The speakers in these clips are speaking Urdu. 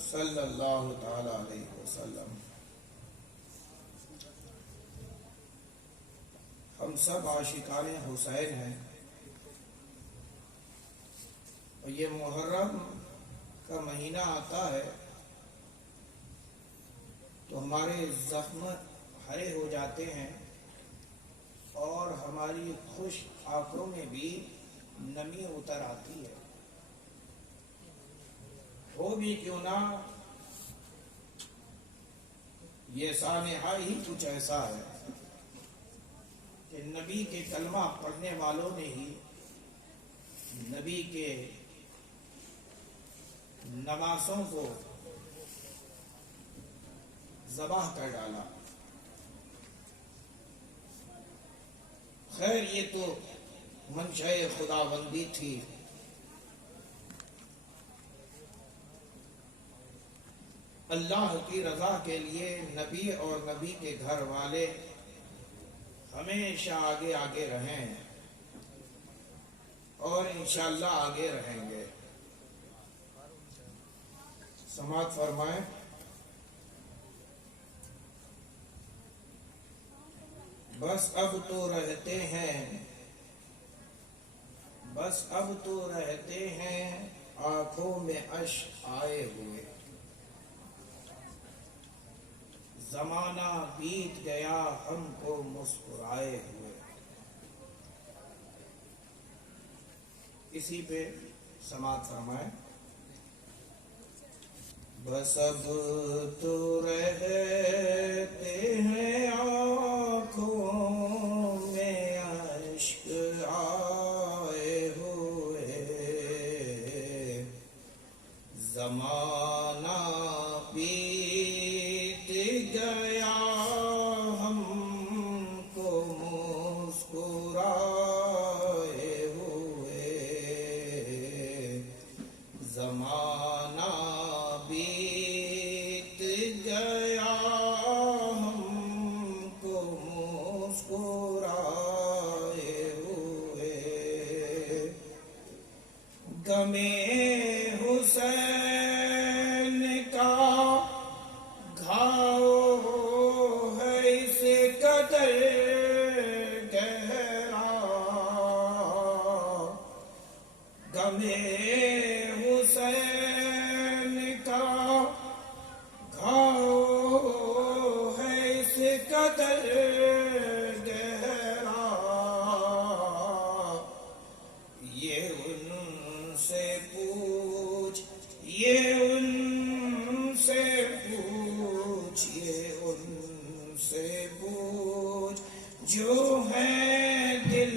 صلی اللہ تعالی علیہ وسلم۔ ہم سب عاشقان حسین ہیں، اور یہ محرم کا مہینہ آتا ہے تو ہمارے زخم ہرے ہو جاتے ہیں اور ہماری خوش آنکھوں میں بھی نمی اتر آتی ہے۔ ہو بھی کیوں نہ یہ سانحہ ہی کچھ ایسا ہے کہ نبی کے کلمہ پڑھنے والوں نے ہی نبی کے نواسوں کو ذبح کر ڈالا۔ خیر یہ تو منشاء خداوندی تھی، اللہ کی رضا کے لیے نبی اور نبی کے گھر والے ہمیشہ آگے آگے رہیں اور انشاءاللہ آگے رہیں گے۔ سماعت فرمائیں۔ بس اب تو رہتے ہیں، بس اب تو رہتے ہیں آنکھوں میں اشک آئے ہوئے، زمانہ بیت گیا ہم کو مسکرائے ہوئے۔ اسی پہ سماعت فرمائیں۔ بس اب تو رہتے ہیں آنکھوں میں اشک آئے ہوئے، زمانہ بیت گیا ہم کو مسکرائے ہوئے، زمانہ بیت گیا ہم کو مسکرائے ہوئے، غم حسین کا گھاؤ ہے اس قدر گہرا، غم حسین کا گھاؤ ہے اس قدر گہرا، یہ ان سے پوچھ، یہ ان سے پوچھ، یہ ان سے پوچھ جو ہے دل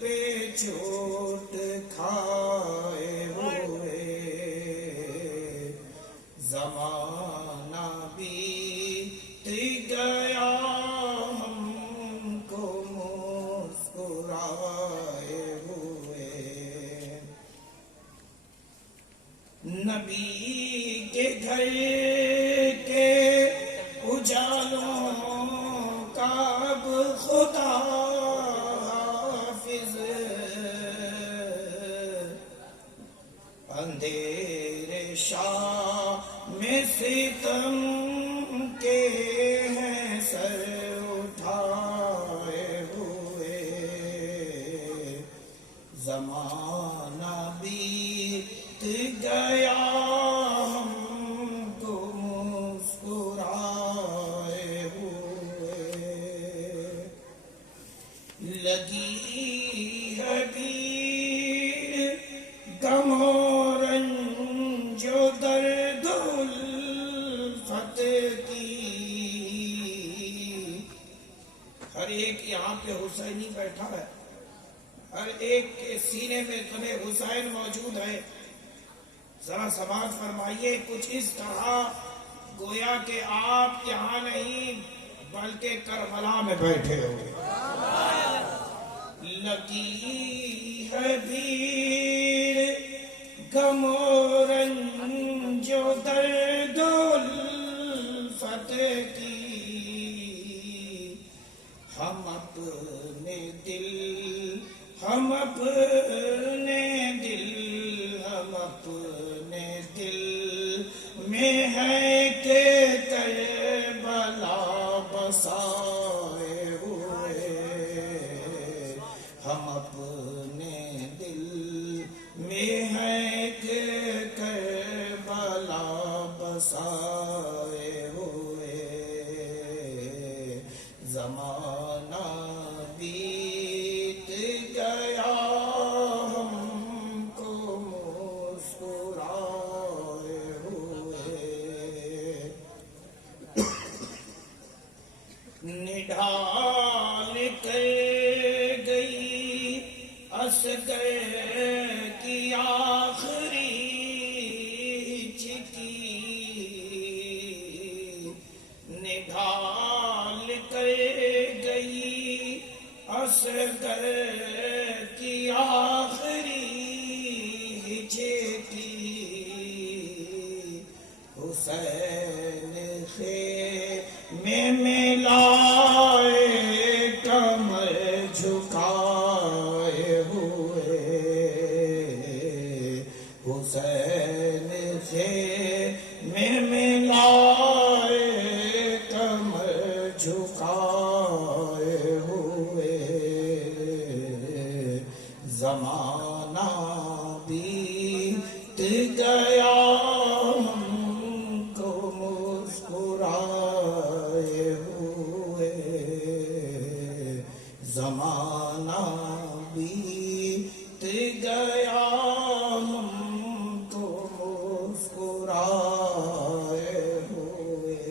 پہ چوٹ کھائے ہوئے، زمانہ بیت گیا ہم کو مسکرائے ہوئے، نبی کے گھر کے اجالوں کا اب خدا حافظ، اندھیرے شاہ میں ستم کے ہیں سر اٹھائے ہوئے، زمانہ بیت گیا ہم کو مسکرائے ہوئے، لگی ہے بھیڑ غم و رنج و درد الفت کی، ہر ایک یہاں پہ حسینی بیٹھا ہے، ہر ایک کے سینے میں غم حسین موجود ہے۔ ذرا سماعت فرمائیے، کچھ اس طرح گویا کہ آپ یہاں نہیں بلکہ کربلا میں بیٹھے ہو۔ لگی ہے بھیڑ غم و رنج و درد الفت کی، ہم اپنے دل، ہم اپنے دل، ہم اپنے دل میں حسین خیمے میں لائے کمر جھکائے ہوئے، حسین خیمے میں لائے کمر جھکائے ہوئے، زمانہ بیت گیا ہم کو مسکرائے ہوئے، زمانہ بیت گیا ہم کو مسکرائے ہوئے،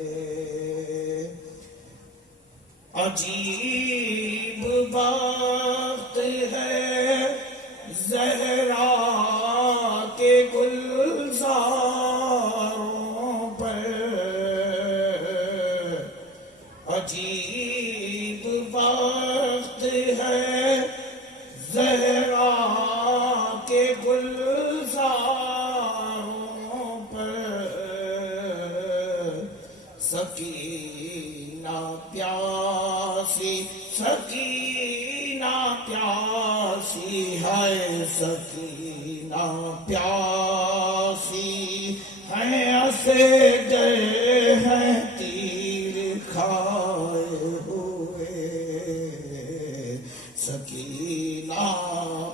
عجیب بات ہے زہرا کے گلزاروں پر، عجیب بات ہے زہرا کے گلزاروں پر، سکینہ پیاسی سکینہ پیاسی ہے، سکینہ پیاسی ہے، اسے گئے ہیں تیر کھائے ہوئے، سکینہ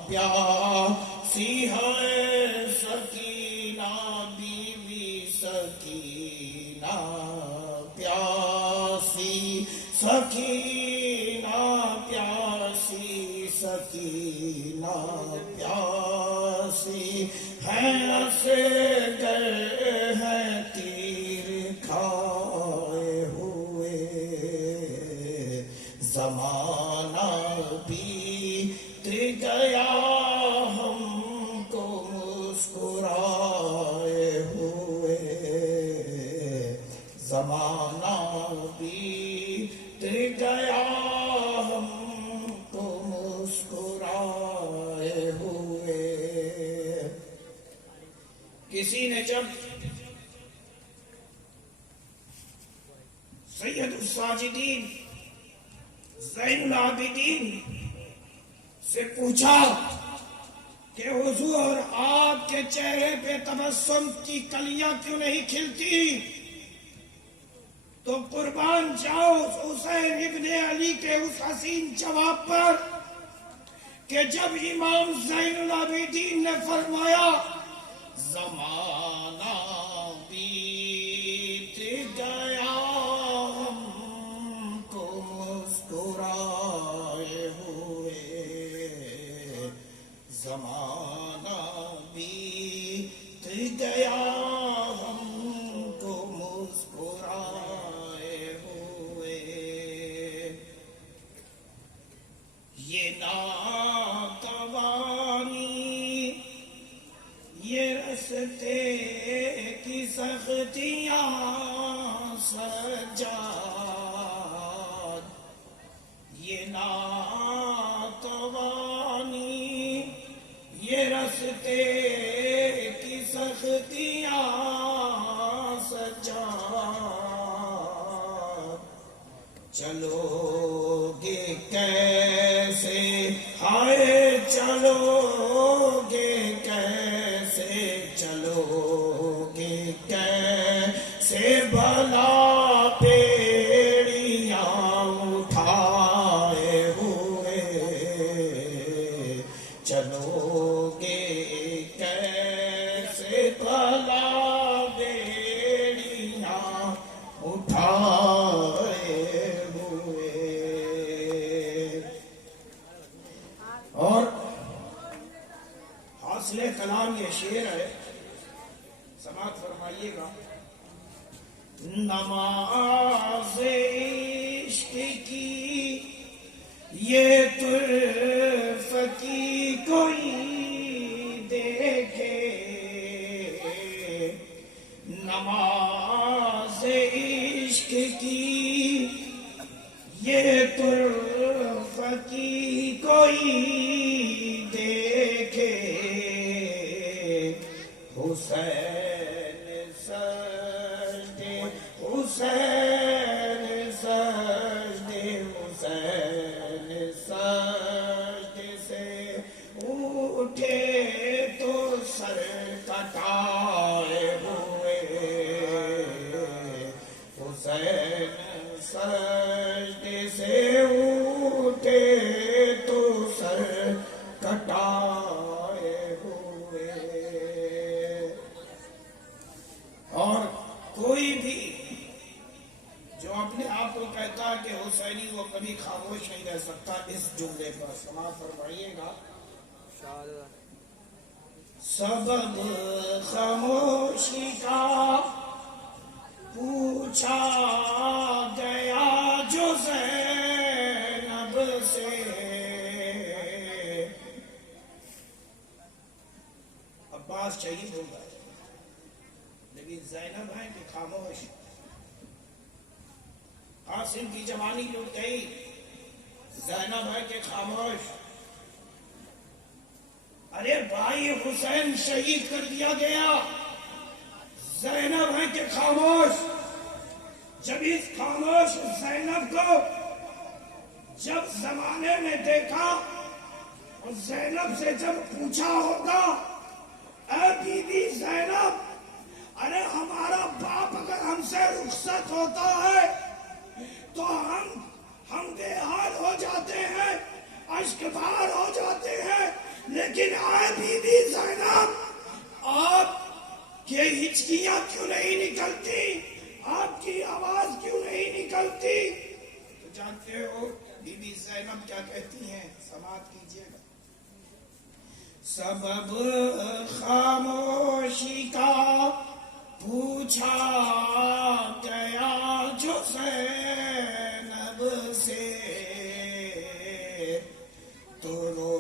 پیاسی ہے، سکینہ بیوی سکینہ پیاسی، سکینہ پیاسی سکینہ پیاسی ہے، اسے گئے ہیں تیر کھائے ہوئے، زمانہ بیت گیا ہم کو مسکرائے ہوئے، زمانہ بیت گیا ہم کو مسکرائے ہوئے۔ کسی نے جب سید الساجدین زین العابدین سے پوچھا کہ حضور آپ کے چہرے پہ تبسم کی کلیاں کیوں نہیں کھلتی، تو قربان جاؤ حسین ابن علی کے اس حسین جواب پر کہ جب امام زین العابدین نے فرمایا زمانہ بیت گیا ہم کو مسکرائے ہوئے، زمانہ بیت گیا ہم کو مسکرائے ہوئے، یہ ناتوانی یہ رستے کی سختیاں سجاد، یہ ناتوانی یہ رستے کی سختیاں سجاد، چلو گے کیسے ہائے چلو گے کیسے، چلو گے کیسے بھلا بیڑیاں اٹھائے ہوئے، چلو گے کیسے بھلا بیڑیاں اٹھائے ہوئے۔ اور حاصل کلام یہ شعر ہے، سماعت فرمائیے گا۔ نماز عشق کی یہ طرف کی کوئی دیکھے، نماز عشق کی یہ طرف کی کوئی دیکھے، حسین سر کوئی بھی جو اپنے آپ کو کہتا ہے کہ حسینی وہ کبھی خاموش نہیں رہ سکتا اس جملے پر سماعت فرمائیے گا. سبب خاموشی کا پوچھا گیا جو زینب سے. عباس شہید ہو گئے لیکن زینب ہیں کہ خاموش. قاسم کی جوانی لٹ گئی، زینب ہے کہ خاموش. ارے بھائی حسین شہید کر دیا گیا، زینب ہے کہ خاموش. جب اس خاموش زینب کو جب زمانے میں دیکھا اور زینب سے جب پوچھا ہوگا اے بی بی زینب، ارے ہمارا باپ اگر ہم سے رخصت ہوتا ہے تو ہم بے حال ہو جاتے ہیں، اشک بار ہو جاتے ہیں، لیکن اے بی بی زینب آپ کی ہچکیاں کیوں نہیں نکلتی، آپ کی آواز کیوں نہیں نکلتی؟ تو جانتے ہو بی بی زینب کیا کہتی ہیں؟ سماعت کیجیے گا. سبب خاموشی کا پوچھا گیا جو زینب سے، تو رو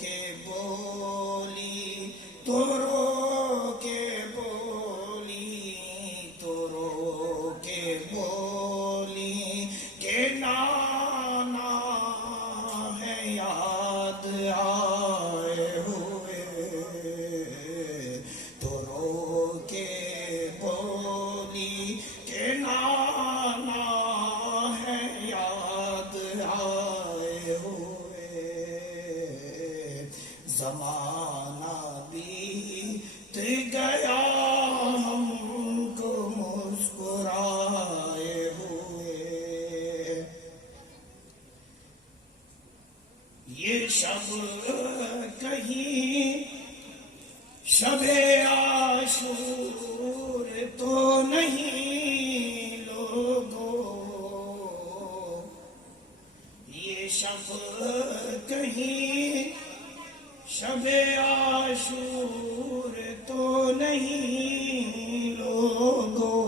کے بولی، تو رو کے بولی، تو رو کے بولی کہ نانا ہے یاد آئے ہوئے. تو رو کے بولی کہ نانا ہے یاد آئے ہوئے. زمانہ بیت گیا ہم کو مسکرائے ہوئے. یہ شب کہیں شب عاشور تو نہیں لوگو، یہ شب کہیں شب عاشور تو نہیں لوگو.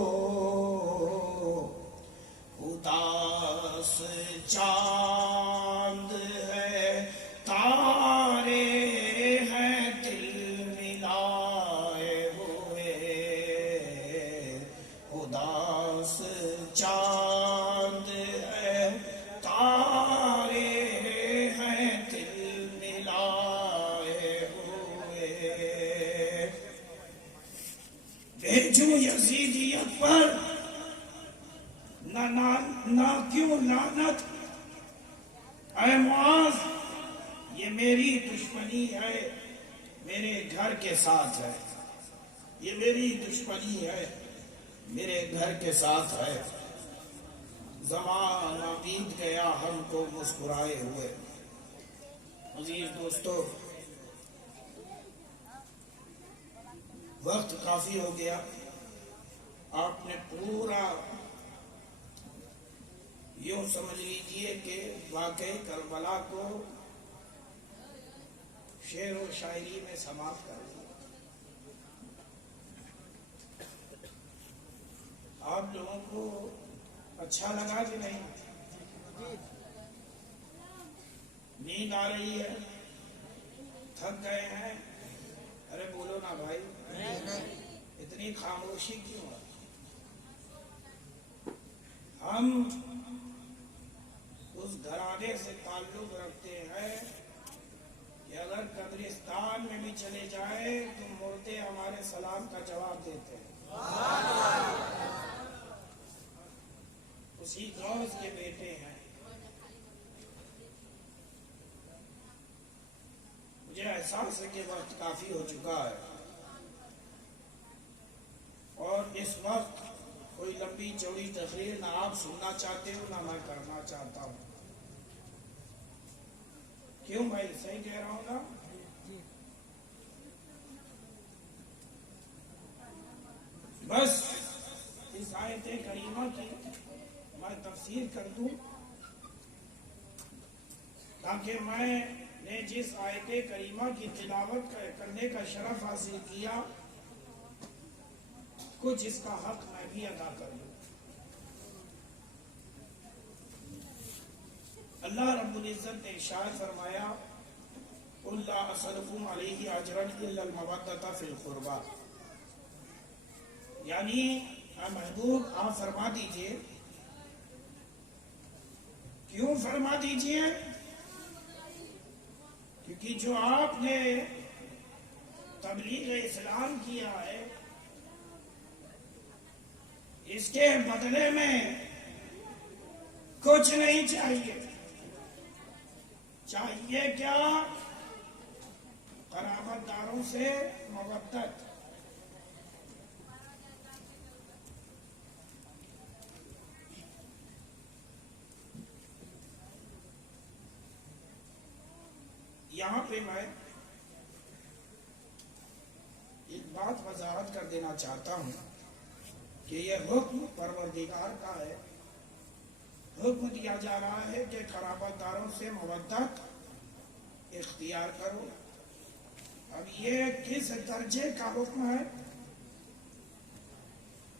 اداس چاند ہے، تارے ہیں دل ملائے ہوئے. اداس چاند ہے، تارے ہیں دل ملائے ہوئے. بھیجوں یزیدیت پر نہ کیوں لعنت، اے معاذ یہ میری دشمنی ہے، میرے گھر کے ساتھ ہے. یہ میری دشمنی ہے، میرے گھر کے ساتھ ہے. زمانہ بیت گیا ہم کو مسکرائے ہوئے. عزیز دوستو، وقت کافی ہو گیا. آپ نے پورا یوں سمجھ لیجئے کہ واقعی کربلا کو شعر و شاعری میں سماعت کر دیا. آپ لوگوں کو اچھا لگا کہ نہیں؟ نیند آ رہی ہے؟ تھک گئے ہیں؟ ارے بولو نا بھائی، اتنی خاموشی کیوں ہے؟ ہم اس گھرانے سے تعلق رکھتے ہیں کہ اگر قبرستان میں بھی چلے جائیں تو مردے ہمارے سلام کا جواب دیتے ہیں. اسی غوث کے بیٹے ہیں. مجھے احساس ہے کہ وقت کافی ہو چکا ہے اور اس وقت کوئی لمبی چوڑی تقریر نہ آپ سننا چاہتے ہو نہ میں کرنا چاہتا ہوں. کیوں بھائی، صحیح کہہ رہا ہوں نا؟ بس آیت کریمہ کی میں تفسیر کر دوں، تاکہ میں نے جس آیت کریمہ کی تلاوت کرنے کا شرف حاصل کیا کچھ اس کا حق میں بھی ادا کر دوں۔ اللہ رب العزت نے ارشاد فرمایا قُلْ لَا أَسْأَلُكُمْ عَلَيْهِ أَجْرًا إِلَّا الْمَوَدَّةَ فِي الْقُرْبَى، یعنی اے محبوب آپ فرما دیجئے، کیوں فرما دیجئے؟ کیونکہ جو آپ نے تبلیغ اسلام کیا ہے اس کے بدلے میں کچھ نہیں چاہیے۔ چاہیے کیا؟ قرابت داروں سے مودت۔ یہاں پہ میں ایک بات وضاحت کر دینا چاہتا ہوں کہ یہ حکم پروردگار کا ہے۔ حکم دیا جا رہا ہے کہ قرابت داروں سے مودت اختیار کرو۔ اب یہ کس درجے کا حکم ہے؟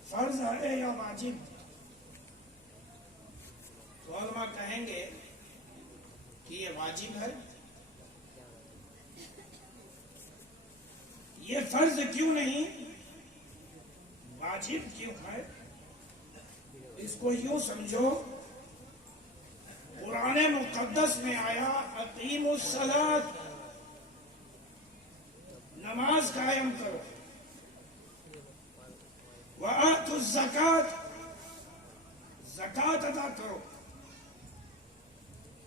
فرض ہے یا واجب؟ تو علماء کہیں گے کہ یہ واجب ہے۔ یہ فرض کیوں نہیں، واجب کیوں ہے؟ اس کو یوں سمجھو، قرآن مقدس میں آیا اقیموا الصلاۃ، نماز قائم کرو، وآتوا الزکوٰۃ، زکوٰۃ ادا کرو۔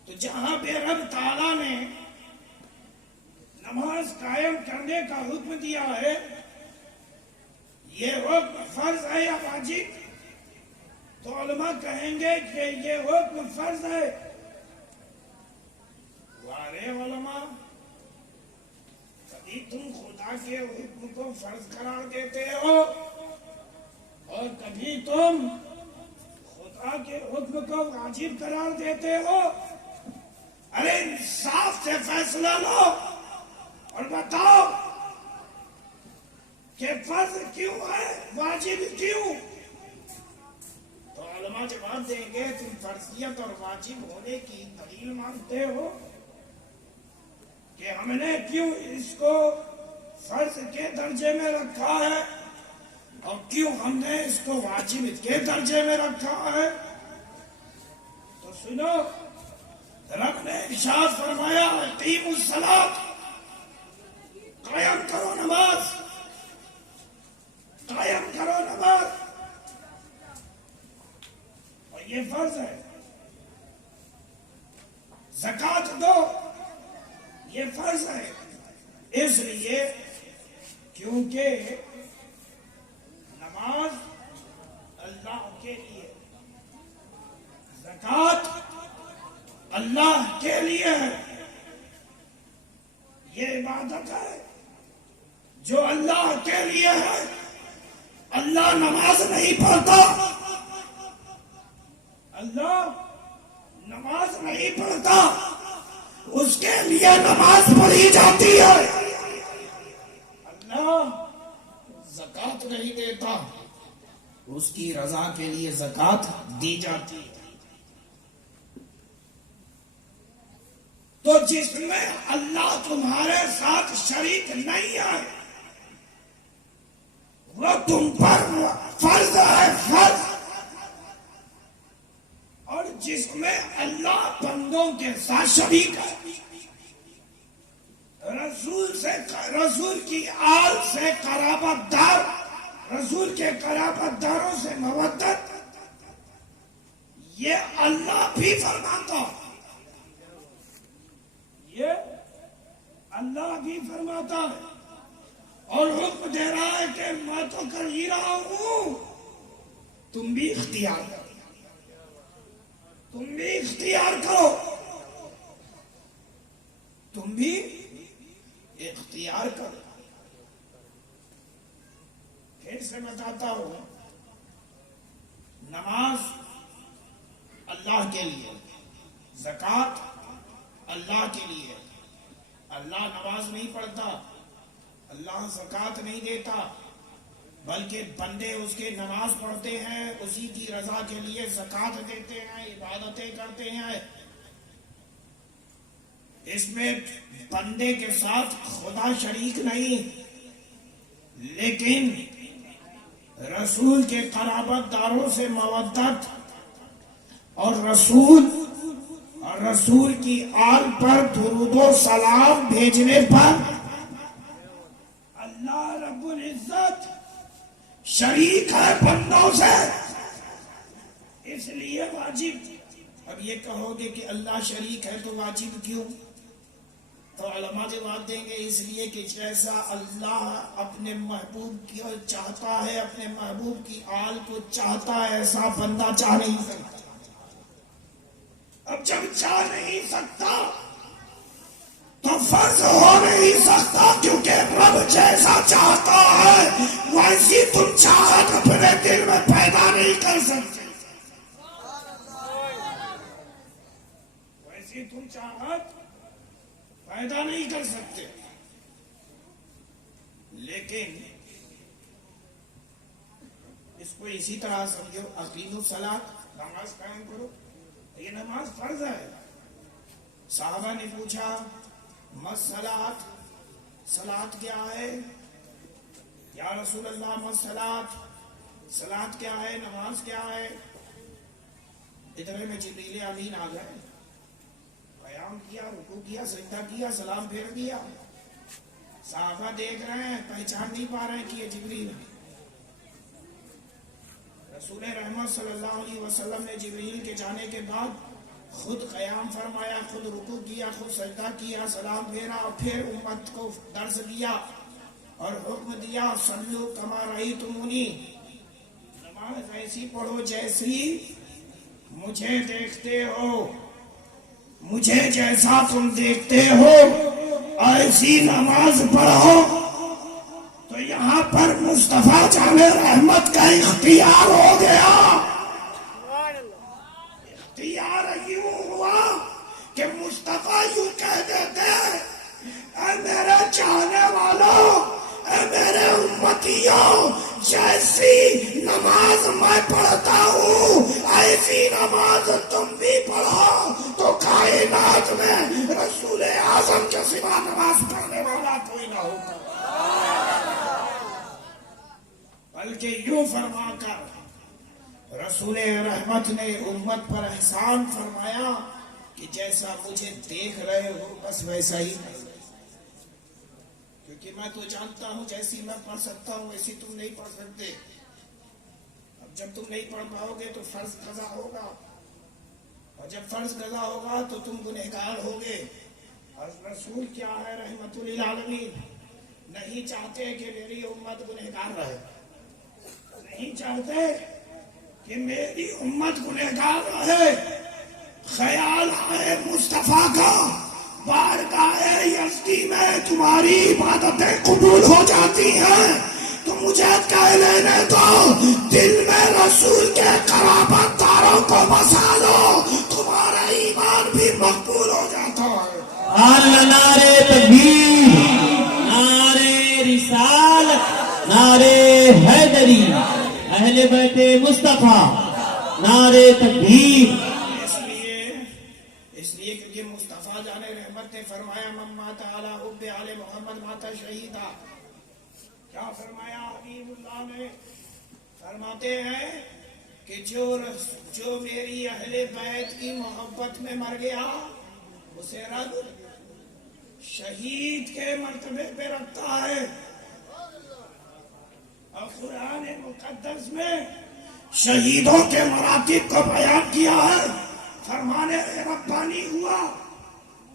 تو جہاں پہ رب تعالیٰ نے نماز قائم کرنے کا حکم دیا ہے، یہ حکم فرض ہے یا واجب؟ تو علماء کہیں گے کہ یہ حکم فرض ہے۔ وارے علماء، کبھی تم خدا کے حکم کو فرض قرار دیتے ہو اور کبھی تم خدا کے حکم کو واجب قرار دیتے ہو۔ ارے انصاف سے فیصلہ لو اور بتاؤ کہ فرض کیوں ہے، واجب کیوں؟ تو علماء جواب دیں گے تم فرضیت اور واجب ہونے کی دلیل مانتے ہو کہ ہم نے کیوں اس کو فرض کے درجے میں رکھا ہے اور کیوں ہم نے اس کو واجب کے درجے میں رکھا ہے۔ تو سنو، رب نے ارشاد فرمایا اقیموا الصلاۃ، قائم کرو نماز، قائم کرو نماز، اور یہ فرض ہے۔ زکوٰۃ دو، یہ فرض ہے، اس لیے کیونکہ نماز اللہ کے لیے، زکوٰۃ اللہ کے لیے ہے۔ یہ عبادت ہے جو اللہ کے لیے ہے۔ اللہ نماز نہیں پڑھتا، اللہ نماز نہیں پڑھتا، اس کے لیے نماز پڑھی جاتی ہے۔ اللہ زکوٰۃ نہیں دیتا، اس کی رضا کے لیے زکوٰۃ دی جاتی ہے۔ تو جس میں اللہ تمہارے ساتھ شریک نہیں ہے وہ تم پر فرض ہے، فرض۔ اور جس میں اللہ بندوں کے ساتھ شریک ہے، رسول کی آل سے قرابت دار، رسول کے قرابت داروں سے مودت، یہ اللہ بھی فرماتا، یہ اللہ بھی فرماتا ہے اور حکم دے رہا ہے کہ میں تو کر ہی رہا ہوں، تم بھی اختیار کرو، تم بھی اختیار کرو، تم بھی اختیار کرو۔ پھر سے بتاتا ہوں، نماز اللہ کے لیے، زکوٰۃ اللہ کے لیے۔ اللہ نماز نہیں پڑھتا، اللہ زکوٰۃ نہیں دیتا، بلکہ بندے اس کے نماز پڑھتے ہیں، اسی کی رضا کے لیے زکوٰۃ دیتے ہیں، عبادتیں کرتے ہیں۔ اس میں بندے کے ساتھ خدا شریک نہیں، لیکن رسول کے قرابت داروں سے مودت اور رسول کی آل پر درود و سلام بھیجنے پر اللہ رب العزت شریک ہے بندوں سے، اس لیے واجب۔ اب یہ کہو گے کہ اللہ شریک ہے تو واجب کیوں؟ تو علماء جواب دیں گے اس لیے کہ جیسا اللہ اپنے محبوب کی چاہتا ہے، اپنے محبوب کی آل کو چاہتا ہے، ایسا بندہ چاہ نہیں سکتا۔ اب جب چاہ نہیں سکتا تو فرض ہو نہیں سکتا، کیونکہ رب جیسا چاہتا ہے ویسی تم چاہت اپنے دل میں پیدا نہیں کر سکتے، ویسی تم چاہت پیدا نہیں کر سکتے۔ لیکن اس کو اسی طرح سمجھو، اقیموا الصلاۃ، نماز قائم کرو، یہ نماز فرض ہے۔ صحابہ نے پوچھا ما الصلاۃ، صلاۃ کیا ہے یا رسول اللہ؟ ما الصلاۃ، صلاۃ کیا ہے، نماز کیا ہے؟ اتنے میں جبریل امین آ گئے، قیام کیا، رکوع کیا، سجدہ کیا، سلام پھیر دیا۔ صحابہ دیکھ رہے ہیں، پہچان نہیں پا رہے ہیں کہ یہ جبریل ہے۔ رسول رحمت صلی اللہ علیہ وسلم نے جبریل کے جانے کے بعد خود قیام فرمایا، خود رکوع کیا، خود سجدہ کیا، سلام پھیرا، اور پھر امت کو درس دیا اور حکم دیا صلو کما رأیتمونی، نماز ایسی پڑھو جیسی مجھے دیکھتے ہو، مجھے جیسا تم دیکھتے ہو ایسی نماز پڑھو۔ تو یہاں پر مصطفیٰ جان رحمت کا اختیار ہو گیا۔ اختیار یوں ہوا کہ مصطفیٰ یوں کہہ دیتے اے میرے چاہنے والوں، اے میرے امتیوں، جیسی نماز میں پڑھتا ہوں ایسی نماز تم بھی پڑھو۔ تو کائنات میں رسول اعظم کے سوا نماز پڑھنے والا کوئی نہ ہوگا۔ بلکہ یوں فرما کر رسول رحمت نے امت پر احسان فرمایا کہ جیسا مجھے دیکھ رہے ہو بس ویسا ہی، کیونکہ میں تو جانتا ہوں جیسی میں پڑھ سکتا ہوں ویسی تم نہیں پڑھ سکتے۔ اب جب تم نہیں پڑھ پاؤ گے تو فرض قضا ہوگا، اور جب فرض قضا ہوگا تو تم گنہگار ہوگے۔ اور رسول کیا ہے رحمت للعالمین، نہیں چاہتے کہ میری امت گنہگار رہے، نہیں چاہتے کہ میری امت گنہگار رہے۔ خیال ہے مصطفیٰ کا بارگاہ یزدی میں تمہاری عبادتیں قبول ہو جاتی ہیں، تو مجھے کہہ لینے دو دل میں رسول کے قرابت داروں کو بسا لو، تمہارا ایمان بھی مقبول ہو جاتا ہے۔ نعرے تکبیر، نعرے رسالت، نعرے حیدری، اہل بیت مصطفیٰ، نعرے تکبیر۔ اس لیے کیونکہ مصطفیٰ جان رحمت نے فرمایا من مات علی حب آل محمد مات شہیدا۔ کیا فرمایا حبیب اللہ نے؟ فرماتے ہیں کہ جو میری اہل بیت کی محبت میں مر گیا اسے رب شہید کے مرتبے پہ رکھتا ہے۔ اور قرآن مقدس میں شہیدوں کے مراتب کو بیان کیا ہے، فرمانے ربانی ہوا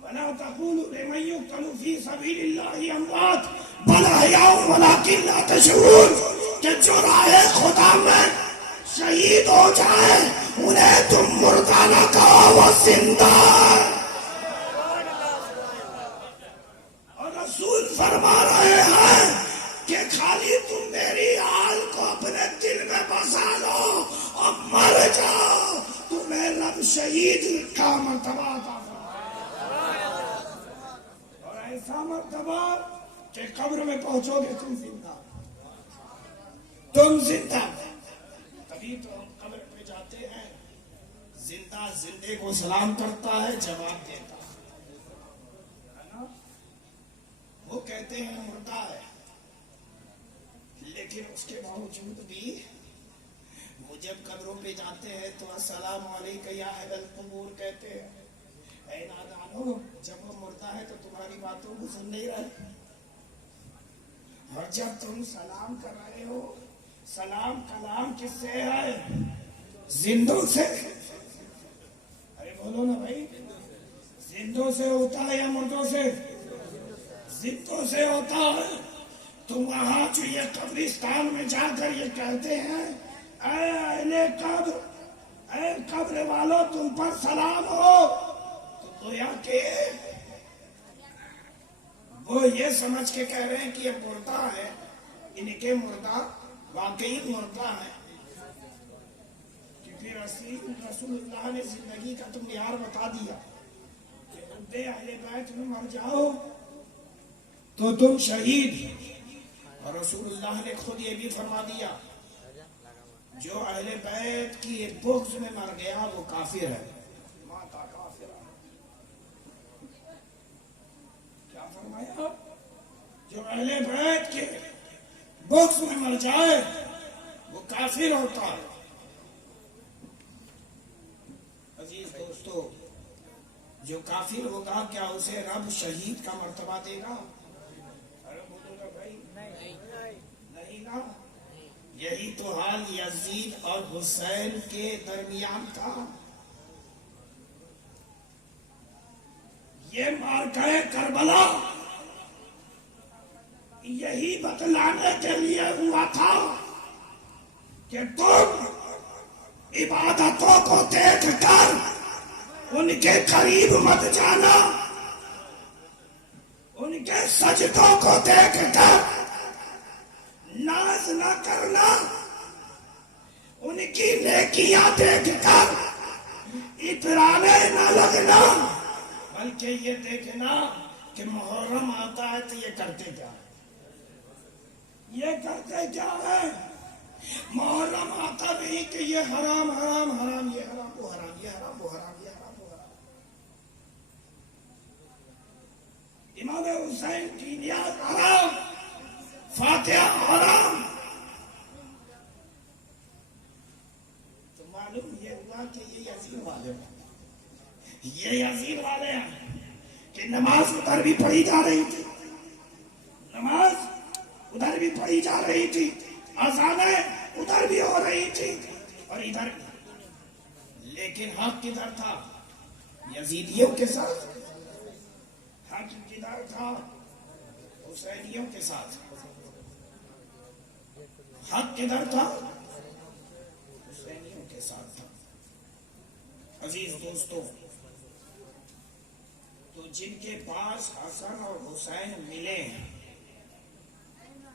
وَلَا تَقُولُوا لِمَن يُقْتَلُ فِي سَبِيلِ اللَّهِ أَمْوَاتٌ بَلْ أَحْيَاءٌ وَلَٰكِن لَّا تَشْعُرُونَ، کہ جو راہ خدا میں شہید ہو جائے انہیں تم مردہ نہ کہو، وہ زندہ ہے۔ اور رسول فرما رہے ہیں کہ خالی تم میری آل کو اپنے دل میں بسا لو اور مر شہید کا مرتبہ عطا فرمائے، اور ایسا مرتبہ کہ قبر میں پہنچو گے تم زندہ، تم زندہ۔ تبھی تو ہم قبر پہ جاتے ہیں، زندہ زندے کو سلام کرتا ہے، جواب دیتا ہے نا۔ وہ کہتے ہیں مردہ ہے، لیکن اس کے باوجود بھی وہ جب قبروں پہ جاتے ہیں تو السلام علیکم یا اہل القبور کہتے ہیں۔ اے نادانو، جب وہ مردہ ہے تو تمہاری باتوں کو سن نہیں رہے، اور جب تم سلام کر رہے ہو، سلام کلام کس سے ہے؟ زندوں سے۔ ارے بولو نا بھائی، زندوں سے ہوتا ہے یا مردوں سے؟ زندوں سے ہوتا ہے۔ تو وہاں جو یہ قبرستان میں جا کر یہ کہتے ہیں، اے اہل قبر، اے قبر والو تم پر سلام ہو، تو گویا کہ وہ یہ سمجھ کے کہہ رہے ہیں کہ یہ مردہ ہے، ان کے مردہ واقعی مردہ ہے، کیونکہ رسول اللہ نے زندگی کا تو معیار بتا دیا کہ مردے اہل بیت میں مر جاؤ تو تم شہید، اور رسول اللہ نے خود یہ بھی فرما دیا جو اہل بیت کی بغض میں مر گیا وہ کافر ہے، ماتا کافر۔ کیا فرمایا؟ جو اہل بیت کے بغض میں مر جائے وہ کافر ہوتا ہے۔ عزیز دوستو، جو کافر ہوگا کیا اسے رب شہید کا مرتبہ دے گا؟ ارے بولو نا بھائی، نہیں نا۔ یہی تو حال یزید اور حسین کے درمیان تھا۔ یہ معرکہ کربلا یہی بتلانے کے لیے ہوا تھا کہ تم عبادتوں کو دیکھ کر ان کے قریب مت جانا، ان کے سجدوں کو دیکھ کر ناز نہ کرنا، ان کی نیکیاں دیکھ کر اترانے نہ لگنا، بلکہ یہ دیکھنا کہ محرم آتا ہے تو یہ کرتے کیا ہے، یہ کرتے کیا ہے۔ محرم آتا نہیں کہ یہ حرام حرام حرام، یہ حرام وہ حرام، یہ حرام وہ حرام، یہ حرام وہ حرام۔ امام حسین کی نیاز حرام، فاتحہ حرام۔ تو معلوم یہ ہوا کہ یہ یزید والے ہیں، یہ یزید والے ہیں کہ نماز ادھر بھی پڑھی جا رہی تھی، نماز ادھر بھی پڑھی جا رہی تھی، اذانیں ادھر بھی ہو رہی تھی اور ادھر بھی، لیکن حق کدھر تھا؟ یزیدیوں کے ساتھ۔ حق کدھر تھا؟ حسینیوں کے ساتھ۔ حق کدھر تھا؟ حسینیوں کے ساتھ تھا۔ عزیز دوستو، تو جن کے پاس حسن اور حسین ملے ہیں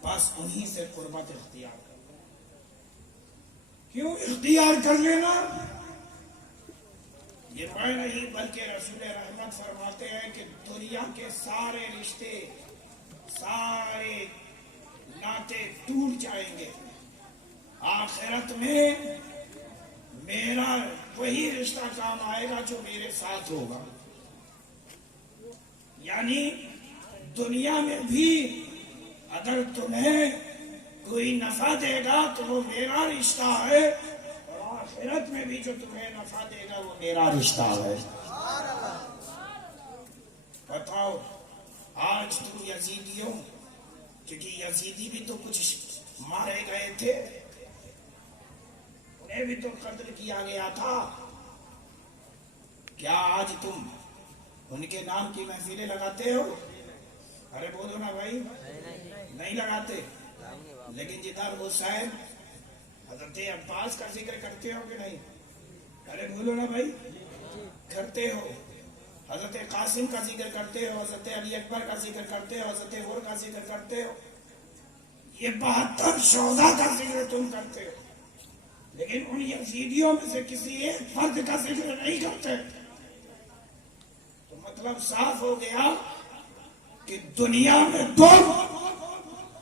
بس انہی سے قربت اختیار کر لو۔ کیوں اختیار کر لینا؟ یہ میں نہیں بلکہ رسول رحمت فرماتے ہیں کہ دنیا کے سارے رشتے، سارے ناطے ٹوٹ جائیں گے، آخرت میں میرا وہی رشتہ کام آئے گا جو میرے ساتھ ہوگا۔ یعنی دنیا میں بھی اگر تمہیں کوئی نفع دے گا تو وہ میرا رشتہ ہے، اور آخرت میں بھی جو تمہیں نفع دے گا وہ میرا رشتہ ہے۔ بتاؤ آج تم یزیدیوں، کیونکہ یزیدی بھی تو کچھ مارے گئے تھے، انہیں بھی تو قتل کیا گیا تھا، کیا آج تم ان کے نام کی محفلیں لگاتے ہو؟ ارے بولو نا بھائی، نہیں لگاتے۔ لیکن جدھر حسین حضرت عباس کا ذکر کرتے ہو کہ نہیں؟ ارے بولو نا بھائی، کرتے ہو۔ حضرت قاسم کا ذکر کرتے ہو، حضرت علی اکبر کا ذکر کرتے ہو، حضرت غور کا ذکر کرتے ہو، یہ 72 شہداء کا ذکر تم کرتے ہو۔ لیکن ان یزیدیوں میں سے کسی ایک فرد کا ذکر نہیں کرتے. تو مطلب صاف ہو گیا کہ دنیا میں تم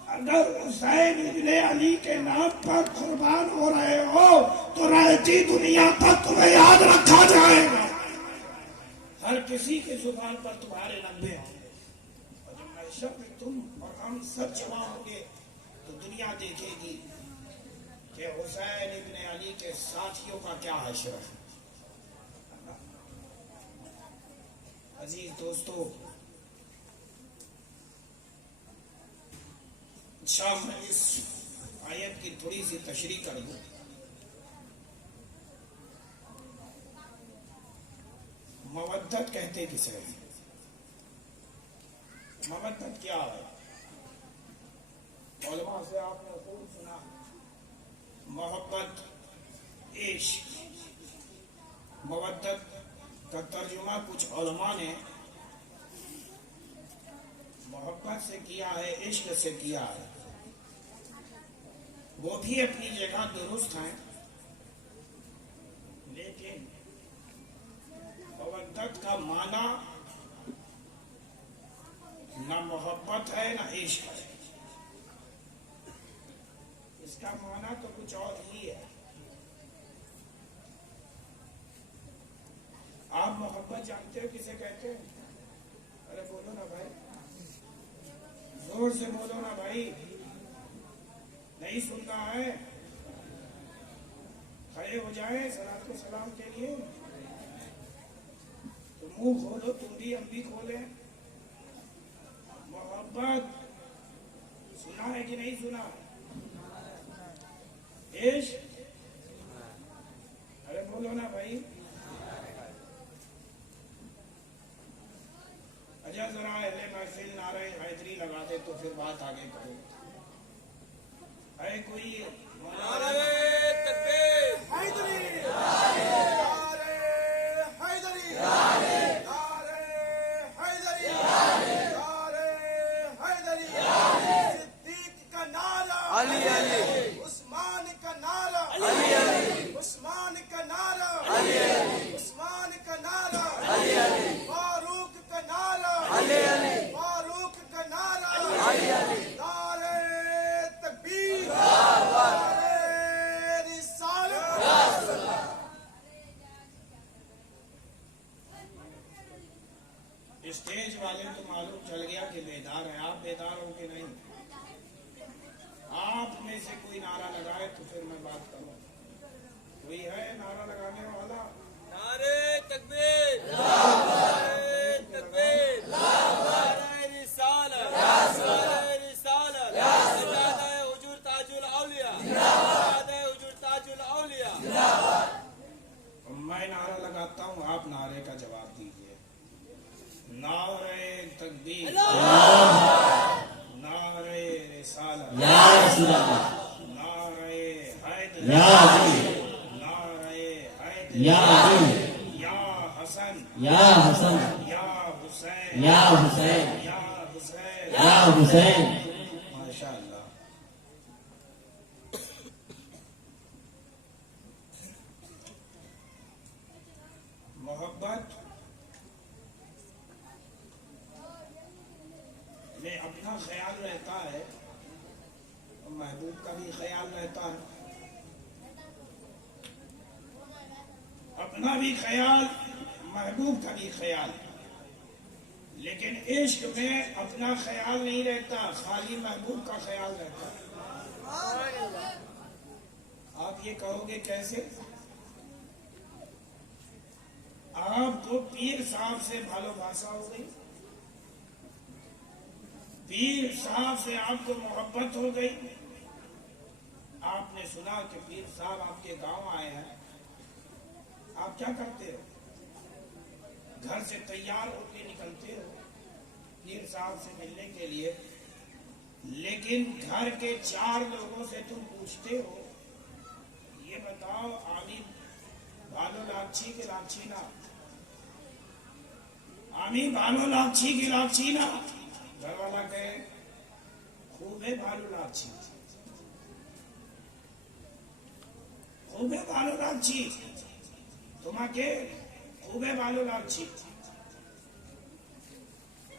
اگر حسین ابن علی کے نام پر قربان ہو رہے ہو تو رہتی دنیا پر تمہیں یاد رکھا جائے گا. ہر کسی کی زبان پر تمہارے نمبے ہوں گے. اور جب محشر میں تم اور ہم سب جمع ہوں گے تو دنیا دیکھے گی کہ حسین ابن علی کے ساتھیوں کا کیا حشر ہے. عزیز دوستو، شام میں اس آیت کی تھوڑی سی تشریح کر دوں. مودت کہتے کسے ہیں؟ مودت کیا ہے؟ علماء سے آپ نے خوب سنا محبت، عشق. مودت کا ترجمہ کچھ علماء نے محبت سے کیا ہے، عشق سے کیا ہے. وہ بھی اپنی جگہ درست ہیں، لیکن مودت کا معنی نہ محبت ہے نہ عشق ہے. اس کا معنی تو کچھ اور ہی ہے. آپ محبت جانتے ہو کسے کہتے ہیں؟ ارے بولو نا بھائی، زور سے بولو نا بھائی، نہیں سننا ہے. کھڑے ہو جائیں صلاۃ و سلام کے لیے. تو منہ کھولو، تم بھی ہم بھی کھولیں. محبت سنا ہے کہ نہیں سنا؟ عشق، ارے بولو نا بھائی. اچھا ذرا اہل محفل نعرہ حیدری لگا دے تو پھر بات آگے کرو. ہے کوئی؟ نعرہ تکبیر، حیدری، نعرہ حیدری، نعرہ حیدری، نعرہ حیدری. صدیق کا نعرہ، علی علی. عثمان کا نعرہ، علی علی. عثمان کا نعرہ، علی علی. عثمان کا نعرہ، علی علی. فاروق کا نعرہ، علی علی. فاروق کا نعرہ، علی علی. نعرہ تکبیر، نعرہ رسالت. اسٹیج والے تو معلوم چل گیا کہ بیدار ہیں. آپ بیدار ہو کہ نہیں؟ آپ میں سے کوئی نعرہ لگائے تو پھر میں بات کروں. کوئی ہے نعرہ لگانے والا؟ نعرہ تکبیر، نعرہ تکبیر، نعرہ رسالت، نعرہ رسالت. سجادہ حضور تاج الاولیاء، سجادہ حضور تاج الاولیاء. میں نعرہ لگاتا ہوں، آپ نعرے کا جواب دیجیے. نعرہ تکبیر، نعرہ رسالت، یا رسول اللہ، نعرہ حیدر، یا علی، نعرہ حیدر، یا علی، یا حسن، یا حسن، یا حسین، یا حسین، یا حسین. یا حسین. ماشاء اللہ. محبت میں اپنا خیال رہتا ہے اور محبوب کا بھی خیال رہتا ہے. اپنا بھی خیال، محبوب کا بھی خیال. لیکن عشق میں اپنا خیال نہیں رہتا، خالی محبوب کا خیال رہتا ہے. آپ یہ کہو گے کیسے؟ آپ کو پیر صاحب سے بھالو بھاشا ہو گئی، پیر صاحب سے آپ کو محبت ہو گئی. آپ نے سنا کہ پیر صاحب آپ کے گاؤں آئے ہیں. آپ کیا کرتے ہو؟ گھر سے تیار ہو کے نکلتے ہو پیر صاحب سے ملنے کے لیے. لیکن گھر کے 4 لوگوں سے تم پوچھتے ہو، یہ بتاؤ آمی بھالو لاکچھی کے لاکچھی نا، آمی بھالو لاکچھی کی لاکچھی نا. گھر والا کہے خوب ہے بھالو لاکچھی. খুবই ভালো লাগছে, তোমাকে খুবই ভালো লাগছে।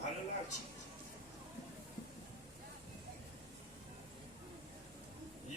ভালো লাগছে।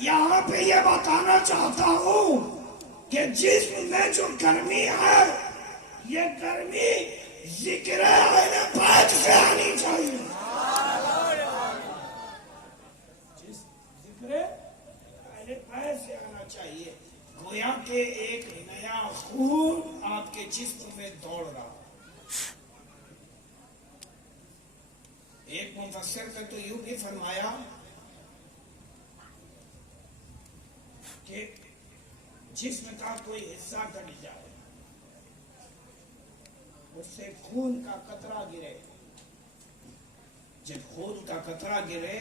یہاں پہ یہ بتانا چاہتا ہوں کہ جسم میں جو گرمی ہے یہ گرمی ذکر اہل بیت سے آنی چاہیے. ذکر اہل بیت سے آنا چاہیے. گویا کہ ایک نیا خون آپ کے جسم میں دوڑ رہا. ایک مفسر نے تو یوں بھی فرمایا کہ جسم کا کوئی حصہ کٹ جائے اس سے خون کا قطرہ گرے. جب خون کا قطرہ گرے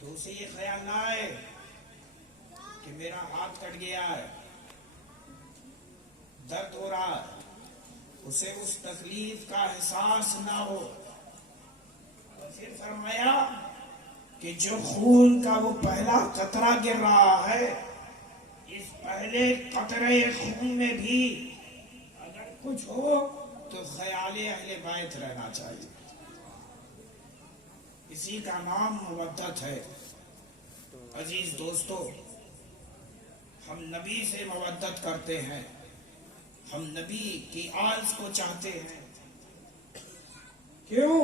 تو اسے یہ خیال نہ آئے کہ میرا ہاتھ کٹ گیا ہے, درد ہو رہا ہے, اسے اس تکلیف کا احساس نہ ہو. تو پھر فرمایا کہ جو خون کا وہ پہلا قطرہ گر رہا ہے, اس پہلے قطرے خون میں بھی اگر کچھ ہو تو خیال اہل بیت رہنا چاہیے. اسی کا نام مودت ہے. عزیز دوستو, ہم نبی سے مودت کرتے ہیں, ہم نبی کی آل کو چاہتے ہیں. کیوں؟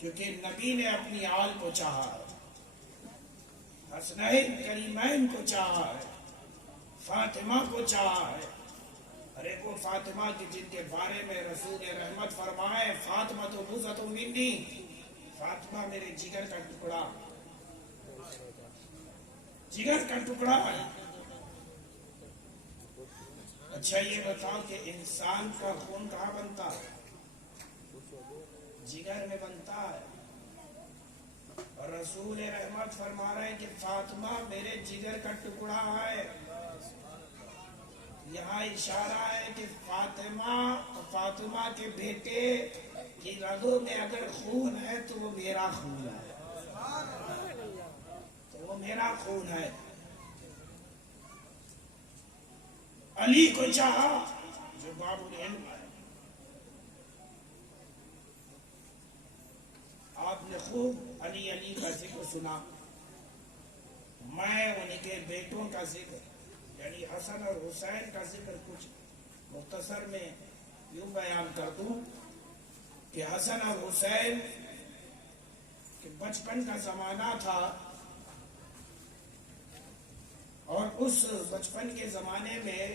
کیونکہ نبی نے اپنی آل کو چاہا ہے, حسنین کریمین کو چاہا ہے, فاطمہ کو چاہا ہے. ارے وہ فاطمہ کی جن کے بارے میں رسول رحمت فرمائے فاطمہ تو بوزت منی, فاطمہ میرے جگر کا ٹکڑا, جگر کا ٹکڑا ہے. اچھا یہ بتاؤ کہ انسان کا خون کہاں بنتا ہے؟ جگر میں بنتا ہے. اور رسول رحمت فرما رہے ہیں کہ فاطمہ میرے جگر کا ٹکڑا ہے. یہاں اشارہ ہے کہ فاطمہ کے بیٹے کی رگوں میں اگر خون ہے تو وہ میرا خون ہے, تو وہ میرا خون ہے. علی کو چاہا جو باب العلم ہے. آپ نے خوب علی علی کا ذکر سنا. میں ان کے بیٹوں کا ذکر یعنی حسن اور حسین کا ذکر کچھ مختصر میں یوں بیان کر دوں کہ حسن اور حسین کے بچپن کا زمانہ تھا, اور اس بچپن کے زمانے میں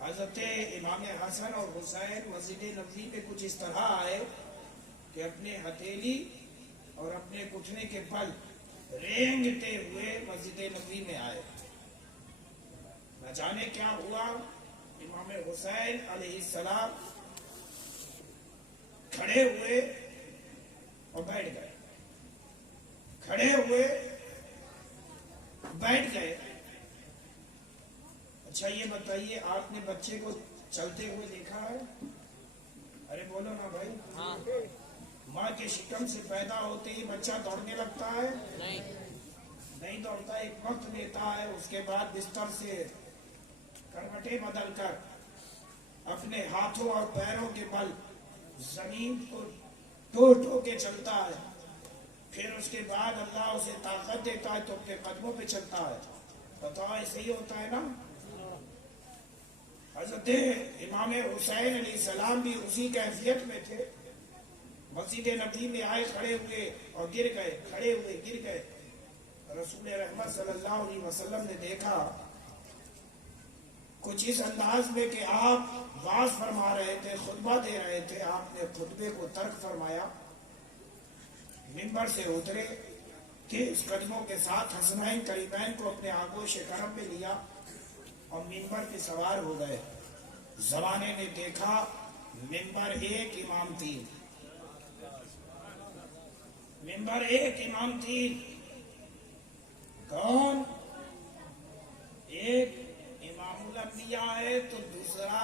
حضرت امام حسن اور حسین مسجد نبوی میں کچھ اس طرح آئے کہ اپنے ہتھیلی اور اپنے گھٹنے کے بل رینگتے ہوئے مسجد نبوی میں آئے. نہ جانے کیا ہوا, امام حسین علیہ السلام کھڑے ہوئے اور بیٹھ گئے, کھڑے ہوئے بیٹھ گئے. اچھا یہ بتائیے آپ نے بچے کو چلتے ہوئے دیکھا ہے؟ ارے بولو نا بھائی. ماں کے شکم سے پیدا ہوتے ہی بچہ دوڑنے لگتا ہے؟ نہیں دوڑتا, ایک وقت لیتا ہے. اس کے بعد بستر سے کروٹیں بدل کر اپنے ہاتھوں اور پیروں کے بل زمین کو ٹو ٹو کے چلتا ہے. پھر اس کے بعد اللہ اسے طاقت دیتا ہے تو اپنے قدموں پہ چلتا ہے. بتاؤ ایسے ہی ہوتا ہے نا؟ حضرت امام حسین علیہ السلام بھی اسی کیفیت میں تھے. مسجد نبی میں آئے, کھڑے ہوئے اور گر گئے, کھڑے ہوئے گر گئے. رسول رحمت صلی اللہ علیہ وسلم نے دیکھا کچھ اس انداز میں کہ آپ واز فرما رہے تھے, خطبہ دے رہے تھے. آپ نے خطبے کو ترک فرمایا, منبر سے اترے کہ اس قدموں کے ساتھ حسنین کریمین کو اپنے آغوش کرم میں لیا اور منبر پہ سوار ہو گئے. زمانے نے دیکھا منبر ایک امام تین, منبر ایک امام تین. کون؟ ایک امام الانبیاء ہے تو دوسرا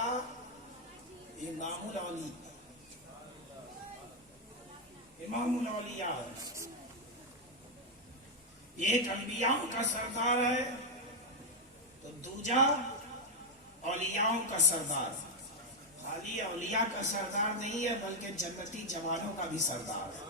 امام الاولیاء. امام الاولیاء ہے, ایک انبیاء کا سردار ہے تو دوجا اولیاء کا سردار. خالی اولیاء کا سردار نہیں ہے بلکہ جنتی جوانوں کا بھی سردار ہے.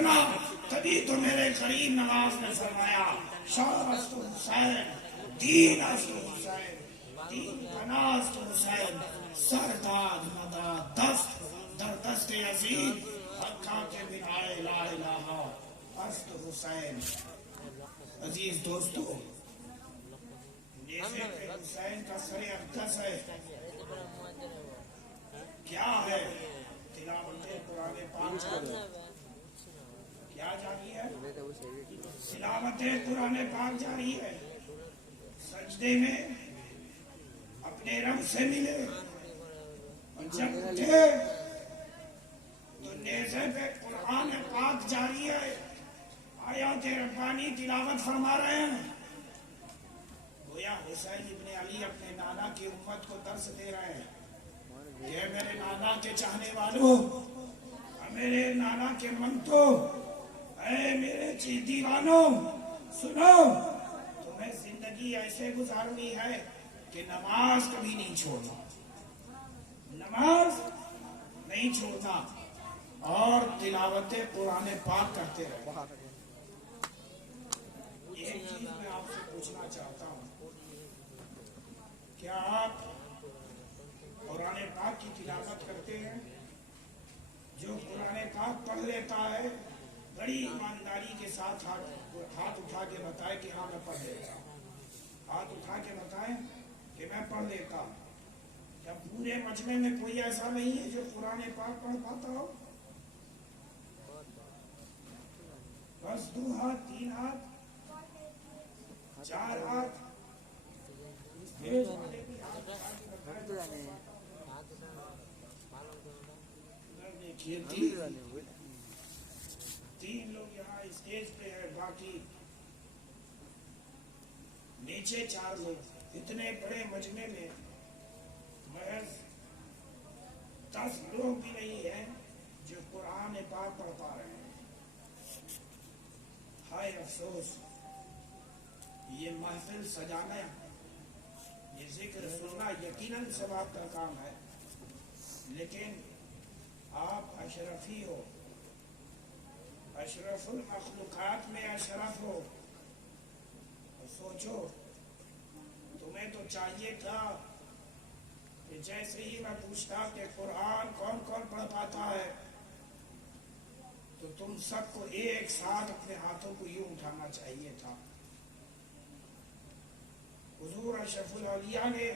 سنا تبھی تو میرے قریب نواز نے فرمایا شاباش تو حسین، دین است حسین، دین پناست حسین، سرداد مدا دست در دست یزید، حقا کے بنا لا الہ است حسین۔ عزیز دوستو، جیسے کہ حسین کا سر اقدس ہے، کیا ہے تلاوت قرآن پاک کیا جاری ہے؟ تلاوت قرآن پاک جاری ہے۔ سجدے میں اپنے رب سے ملے اور جب اٹھے تو نیزے پہ قرآن پاک جاری ہے، آیات ربانی تلاوت فرما رہے ہیں۔ گویا حسین ابن علی اپنے نانا کی امت کو درس دے رہے ہیں کہ میرے نانا کے چاہنے والوں، میرے نانا کے منتو، اے میرے دیوانوں، سنو، تمہیں زندگی ایسے گزارنی ہے کہ نماز کبھی نہیں چھوڑنا، نماز نہیں چھوڑنا اور تلاوت قرآن پاک کرتے رہو۔ ایک چیز میں آپ سے پوچھنا چاہتا ہوں، کیا آپ قرآن پاک کی تلاوت کرتے ہیں؟ جو قرآن پاک پڑھ لیتا ہے بڑی ایمانداری کے ساتھ ہاتھ اٹھا کے بتائے کہ ہاں میں پڑھ لیتا ہوں، ہاتھ اٹھا کے بتائیں کہ میں پڑھ لیتا ہوں۔ کیا پورے مجمع میں کوئی ایسا نہیں ہے جو قرآن پاک پڑھ پاتا ہو؟ بس 2 ہاتھ، 3 ہاتھ، 4 ہاتھ، اسٹیج والے بھی ہاتھ اٹھا کے بتائیں۔ دیکھیے 3 لوگ یہاں اسٹیج پہ ہیں، باقی نیچے 4 لوگ۔ اتنے بڑے مجمع میں محض 10 لوگ بھی نہیں ہیں جو قرآن پاک پڑھ پا رہے ہیں۔ ہائے افسوس، یہ محفل سجانا، یہ ذکر سننا یقیناً ثواب کا کام ہے، لیکن آپ اشرفی ہو، اشرف المخلوقات میں اشرف ہو، اور سوچو تمہیں تو چاہیے تھا کہ جیسے ہی میں پوچھتا کہ قرآن کون کون پڑھ پاتا ہے تو تم سب کو ایک ساتھ اپنے ہاتھوں کو یوں اٹھانا چاہیے تھا۔ حضور اشرف الاولیاء نے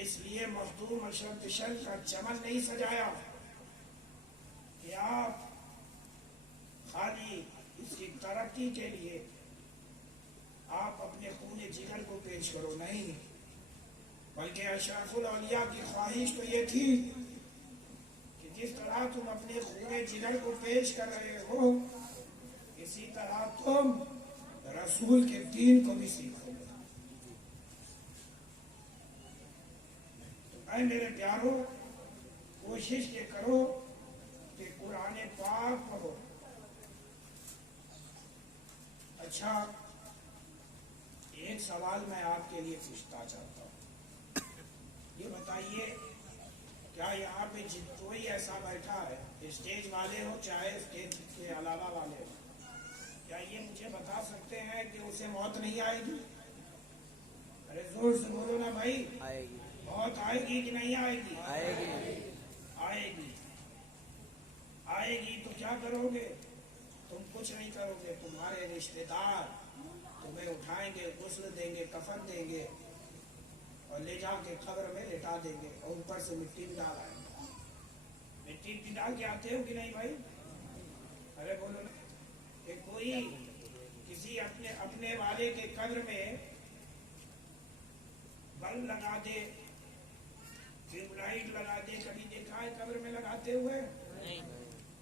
اس لیے مخدوم اشرف بشر کا چمن نہیں سجایا کہ آپ خالی اس کی ترقی کے لیے آپ اپنے خون جگر کو پیش کرو، نہیں، بلکہ اشرف الاولیاء کی خواہش تو یہ تھی کہ جس طرح تم اپنے خون جگر کو پیش کر رہے ہو، اسی طرح تم رسول کے دین کو بھی سیکھو۔ اے میرے پیارو، کوشش یہ کرو کہ قرآن پاک پڑھو۔ اچھا، ایک سوال میں آپ کے لیے پوچھنا چاہتا ہوں، یہ بتائیے کیا یہاں پہ کوئی ایسا بیٹھا ہے، اسٹیج والے ہو چاہے اسٹیج کے علاوہ والے ہو، کیا یہ مجھے بتا سکتے ہیں کہ اسے موت نہیں آئے گی؟ ارے زور سے بولو نا بھائی، آئے گی، موت آئے گی کہ نہیں آئے گی؟ آئے گی، آئے گی۔ آئے گی تو کیا کرو گے؟ تم کچھ نہیں کرو گے، تمہارے رشتہ دار تمہیں اٹھائیں گے، غسل دیں گے، کفن دیں گے اور لے جا کے قبر میں لٹا دیں گے، اور اوپر سے مٹی بھی ڈال آئیں گے۔ مٹی بھی ڈال کے آتے ہو کہ نہیں بھائی؟ ارے بولو نا، کہ کوئی کسی اپنے والے کے قبر میں بلب لگا دے، ٹیوب لائٹ لگا دے، کبھی دیکھا ہے قبر میں لگاتے ہوئے؟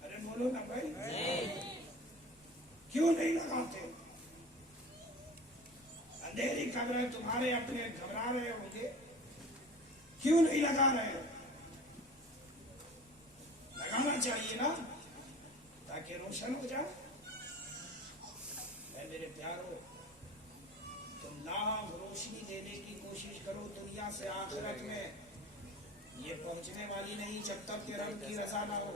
ارے بولو نا بھائی، کیوں نہیں لگاتے؟ اندھیری قبر ہے، تمہارے اپنے گھبرا رہے ہوں گے، کیوں نہیں لگا رہے؟ لگانا چاہیے نا، تاکہ روشن ہو جائے۔ اے میرے پیارو، تم لاکھ روشنی دینے کی کوشش کرو دنیا سے آخرت میں، یہ پہنچنے والی نہیں جب تک کہ رب کی رضا نہ ہو۔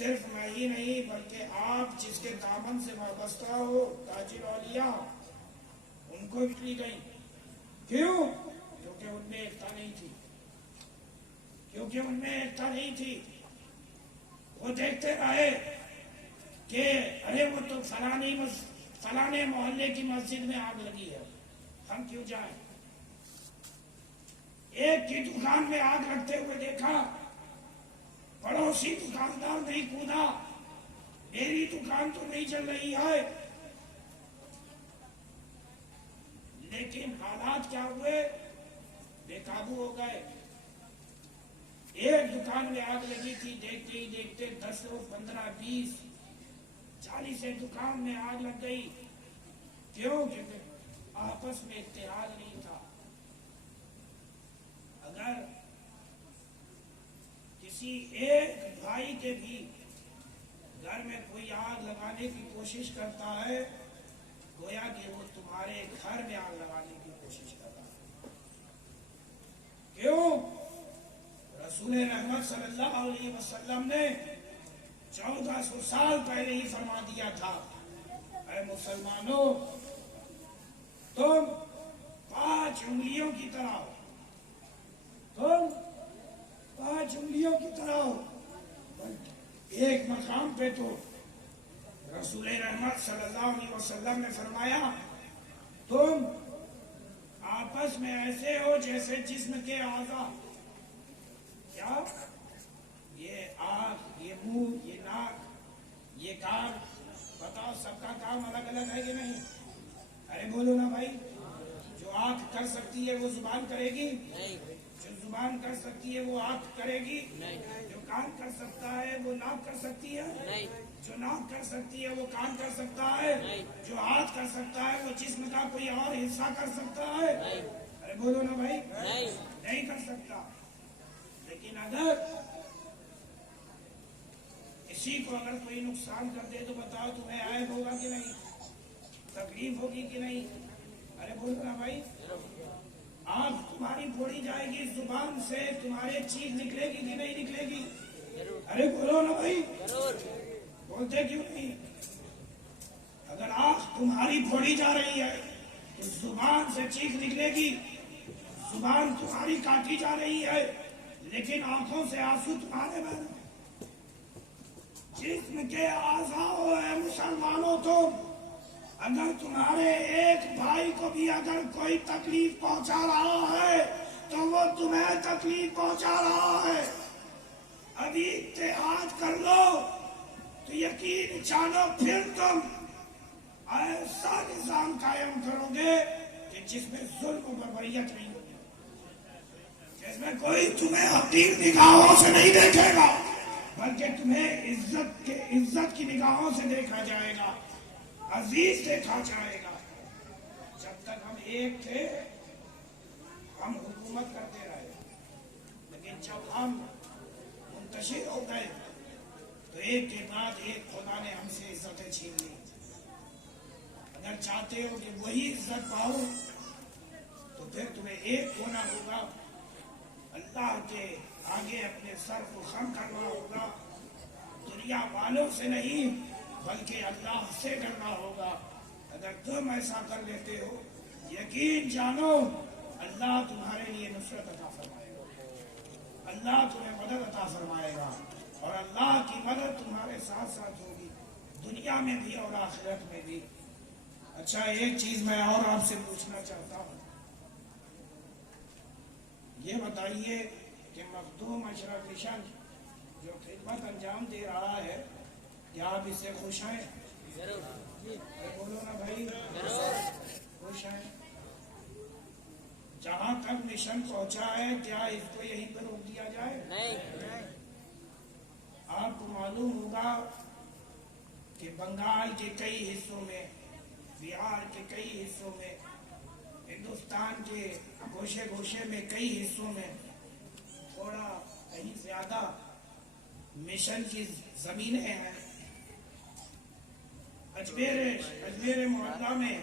صرف میں ہی نہیں بلکہ آپ جس کے دامن سے وابستہ ہو تاج الاولیاء ان کو بھی لی گئی. کیوں؟ کیونکہ ان میں ایکتا نہیں تھی. کیونکہ ان میں ایکتا نہیں تھی. وہ دیکھتے رہے کہ ارے وہ تو فلانے محلے کی مسجد میں آگ لگی ہے, ہم کیوں جائیں. ایک کی دکان میں آگ لگتے ہوئے دیکھا, پڑوسی دکاندار نہیں کودا, میری دکان تو نہیں چل رہی ہے. لیکن حالات کیا ہوئے, بے قابو ہو گئے. ایک دکان میں آگ لگی تھی, دیکھتے ہی دیکھتے 10 لوگ 15 20 40 دکان میں آگ لگ گئی. کیوں؟ کیونکہ آپس میں اتحاد نہیں تھا. اگر کسی ایک بھائی کے بھی گھر میں کوئی آگ لگانے کی کوشش کرتا ہے, گویا کہ وہ تمہارے گھر میں آگ لگانے کی کوشش کر رہا ہے. کیوں؟ رسول رحمت صلی اللہ علیہ وسلم نے 1400 سال پہلے ہی فرما دیا تھا, اے مسلمانوں تم 5 انگلیوں کی طرح ہو. تم 5 انگلیوں کی طرح ہو. ایک مقام پہ تو رسول رحمت صلی اللہ علیہ وسلم نے فرمایا تم آپس میں ایسے ہو جیسے جسم کے اعضاء. کیا؟ یہ آنکھ, یہ منہ, یہ ناک, یہ کان, بتاؤ سب کا کام الگ الگ ہے کہ نہیں؟ ارے بولو نا بھائی. جو آنکھ کر سکتی ہے وہ زبان کرے گی؟ جو زبان کر سکتی ہے وہ آنکھ کرے گی؟ جو کان کر سکتا ہے وہ ناک کر سکتی ہے؟ جو ناک کر سکتی ہے وہ کان کر سکتا ہے؟ جو ہاتھ کر سکتا ہے وہ جسم کا کوئی اور حصہ کر سکتا ہے؟ ارے بولو نا بھائی. نہیں کر سکتا. لیکن اگر کسی کو اگر کوئی نقصان کر دے تو بتاؤ تمہیں عیب ہوگا کہ نہیں, تکلیف ہوگی کہ نہیں؟ ارے بولو نا بھائی. آنکھ تمہاری پھوڑی جائے گی, زبان سے تمہارے چیخ نکلے گی کہ نہیں نکلے گی؟ ارے بولو نا بھائی. بولتے کیوں نہیں؟ اگر آنکھ تمہاری پھوڑی جا رہی ہے تو زبان سے چیخ نکلے گی. زبان تمہاری کاٹی جا رہی ہے لیکن آنکھوں سے آنسو تمہارے بہ رہے ہیں. جسم کے اعضاء ہے مسلمانوں. تم اگر تمہارے ایک بھائی کو بھی اگر کوئی تکلیف پہنچا رہا ہے تو وہ تمہیں تکلیف پہنچا رہا ہے. ابھی اتحاد کر لو تو یقین جانو پھر تم ایسا نظام قائم کرو گے کہ جس میں ظلم و بربریت نہیں ہوگی, جس میں کوئی تمہیں حقیر نگاہوں سے نہیں دیکھے گا بلکہ تمہیں عزت کی نگاہوں سے دیکھا جائے گا, عزیز دیکھا جائے گا. جب تک ہم ایک تھے ہم حکومت کرتے رہے, لیکن جب ہم منتشر ہو گئے تو ایک کے بعد ایک خدا نے ہم سے عزتیں چھین لی. اگر چاہتے ہو کہ وہی عزت پاؤ تو پھر تمہیں ایک ہونا ہوگا, اللہ کے آگے اپنے سر کو خم کرنا ہوگا, دنیا والوں سے نہیں بلکہ اللہ سے ڈرنا ہوگا. اگر تم ایسا کر لیتے ہو یقین جانو اللہ تمہارے لیے نصرت عطا فرمائے گا, اللہ تمہیں مدد عطا فرمائے گا, اور اللہ کی مدد تمہارے ساتھ ساتھ ہوگی دنیا میں بھی اور آخرت میں بھی. اچھا ایک چیز میں اور آپ سے پوچھنا چاہتا ہوں, یہ بتائیے کہ مخدوم اشرف مشن جو خدمت انجام دے رہا ہے کیا آپ اس سے خوش ہیں؟ بولو نا بھائی, خوش ہیں؟ جہاں تک مشن پہنچا ہے کیا اس کو یہیں پر روک دیا جائے؟ آپ کو معلوم ہوگا کہ بنگال کے کئی حصوں میں, بہار کے کئی حصوں میں, ہندوستان کے گوشے گوشے میں کئی حصوں میں تھوڑا کہیں زیادہ مشن کی زمینیں ہیں. اجمیر محلہ میں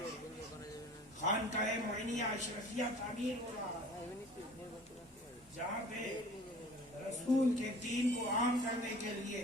خانقاہ معینیہ اشرفیہ تعمیر ہو رہا ہے, جہاں پہ رسول کے دین کو عام کرنے کے لیے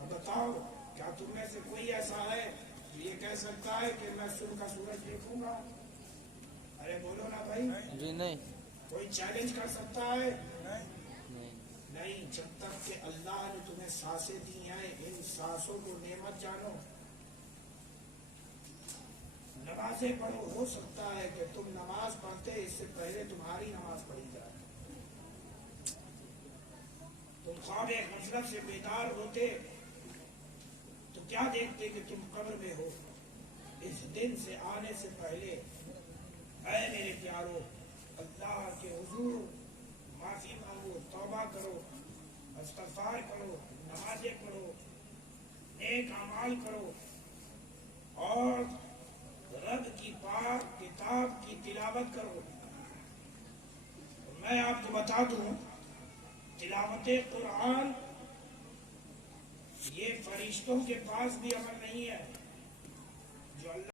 اب بتاؤ کیا تم میں سے کوئی ایسا ہے جو یہ کہہ سکتا ہے کہ میں صبح کا سورج دیکھوں گا؟ ارے بولو نا بھائی، جی نہیں کوئی چیلنج کر سکتا ہے؟ نہیں نہیں، جب تک کہ اللہ نے تمہیں سانسیں دی ہیں ان سانسوں کو نعمت جانو. نمازیں پڑھو، ہو سکتا ہے کہ تم نماز پڑھتے اس سے پہلے تمہاری نماز پڑھی جائے. تم خواب غفلت سے بیدار ہوتے تو کیا دیکھتے کہ تم قبر میں ہو. اس دن سے آنے سے پہلے اے میرے پیارو، اللہ کے حضور معافی مانگو، توبہ کرو، استغفار کرو، نمازیں پڑھو، نیک اعمال کرو اور رب کی پاک کتاب کی تلاوت کرو. میں آپ کو بتا دوں، تلاوت قرآن یہ فرشتوں کے پاس بھی عمل نہیں ہے جو اللہ